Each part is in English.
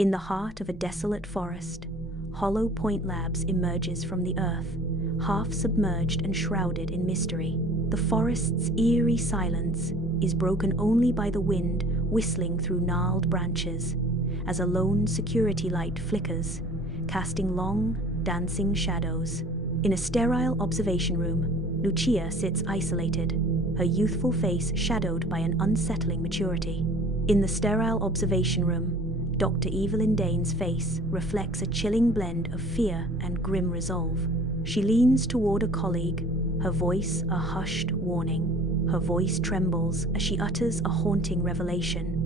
In the heart of a desolate forest, Hollow Point Labs emerges from the earth, half submerged and shrouded in mystery. The forest's eerie silence is broken only by the wind whistling through gnarled branches, as a lone security light flickers, casting long, dancing shadows. In a sterile observation room, Lucia sits isolated, her youthful face shadowed by an unsettling maturity. In the sterile observation room, Dr. Evelyn Dane's face reflects a chilling blend of fear and grim resolve. She leans toward a colleague, her voice a hushed warning. Her voice trembles as she utters a haunting revelation.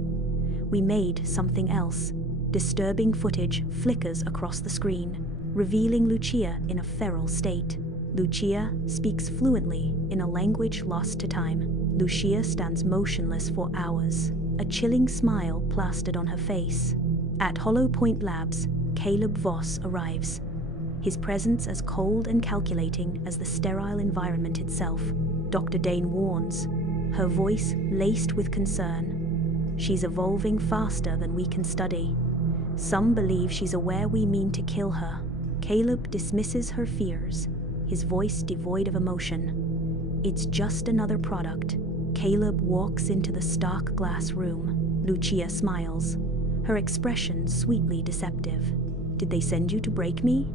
"We made something else." Disturbing footage flickers across the screen, revealing Lucia in a feral state. Lucia speaks fluently in a language lost to time. Lucia stands motionless for hours, a chilling smile plastered on her face. At Hollow Point Labs, Caleb Voss arrives, his presence as cold and calculating as the sterile environment itself. Dr. Dane warns, her voice laced with concern. "She's evolving faster than we can study. Some believe she's aware we mean to kill her." Caleb dismisses her fears, his voice devoid of emotion. "It's just another product." Caleb walks into the stark glass room. Lucia smiles, her expression sweetly deceptive. "Did they send you to break me?"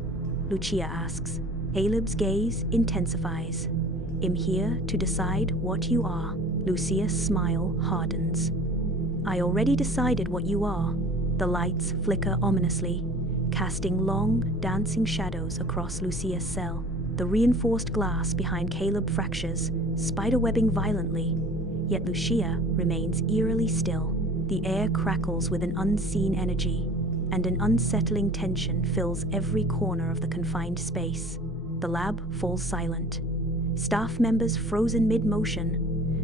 Lucia asks. Caleb's gaze intensifies. "I'm here to decide what you are." Lucia's smile hardens. "I already decided what you are." The lights flicker ominously, casting long, dancing shadows across Lucia's cell. The reinforced glass behind Caleb fractures, spiderwebbing violently, yet Lucia remains eerily still. The air crackles with an unseen energy, and an unsettling tension fills every corner of the confined space. The lab falls silent, staff members frozen mid-motion,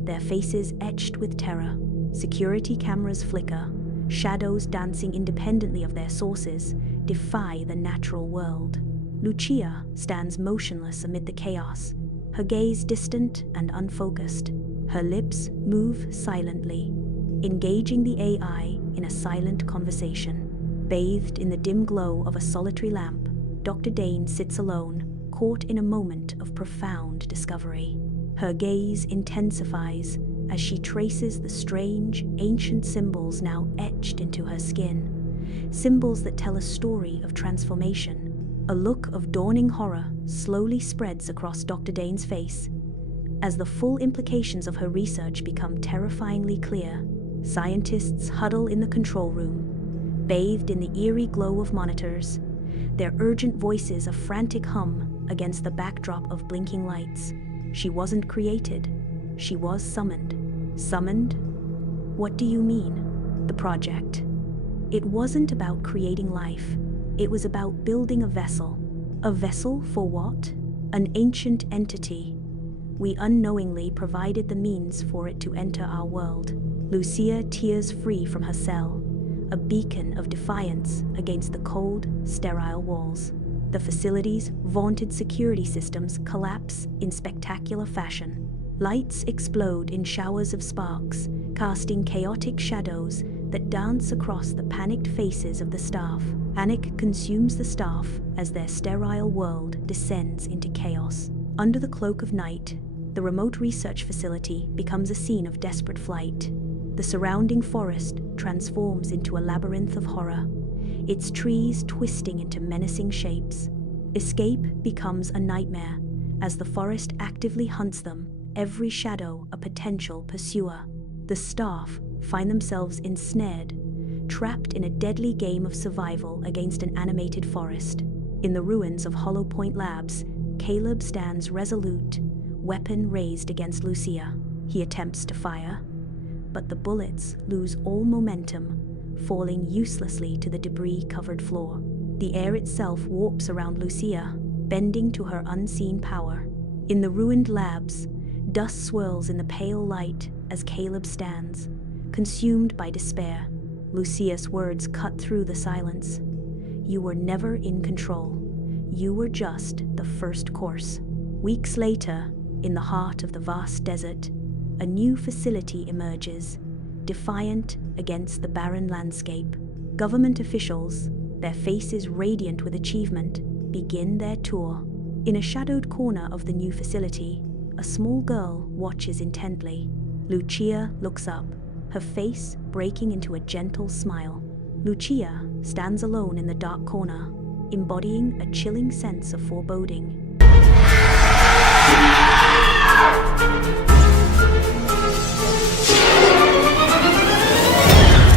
their faces etched with terror. Security cameras flicker, shadows dancing independently of their sources defy the natural world. Lucia stands motionless amid the chaos, her gaze distant and unfocused. Her lips move silently, engaging the AI in a silent conversation. Bathed in the dim glow of a solitary lamp, Dr. Dane sits alone, caught in a moment of profound discovery. Her gaze intensifies as she traces the strange, ancient symbols now etched into her skin. Symbols that tell a story of transformation. A look of dawning horror slowly spreads across Dr. Dane's face. As the full implications of her research become terrifyingly clear, scientists huddle in the control room, bathed in the eerie glow of monitors, their urgent voices a frantic hum against the backdrop of blinking lights. She wasn't created, she was summoned. Summoned? What do you mean? The project. It wasn't about creating life, it was about building a vessel. A vessel for what? An ancient entity. We unknowingly provided the means for it to enter our world. Lucia tears free from her cell, a beacon of defiance against the cold, sterile walls. The facility's vaunted security systems collapse in spectacular fashion. Lights explode in showers of sparks, casting chaotic shadows that dance across the panicked faces of the staff. Panic consumes the staff as their sterile world descends into chaos. Under the cloak of night, the remote research facility becomes a scene of desperate flight. The surrounding forest transforms into a labyrinth of horror, its trees twisting into menacing shapes. Escape becomes a nightmare as the forest actively hunts them, every shadow a potential pursuer. The staff find themselves ensnared, trapped in a deadly game of survival against an animated forest. In the ruins of Hollow Point Labs, Caleb stands resolute, weapon raised against Lucia. He attempts to fire, but the bullets lose all momentum, falling uselessly to the debris-covered floor. The air itself warps around Lucia, bending to her unseen power. In the ruined labs, dust swirls in the pale light as Caleb stands, consumed by despair. Lucia's words cut through the silence. "You were never in control. You were just the first course." Weeks later, in the heart of the vast desert, a new facility emerges, defiant against the barren landscape. Government officials, their faces radiant with achievement, begin their tour. In a shadowed corner of the new facility, a small girl watches intently. Lucia looks up, her face breaking into a gentle smile. Lucia stands alone in the dark corner, embodying a chilling sense of foreboding.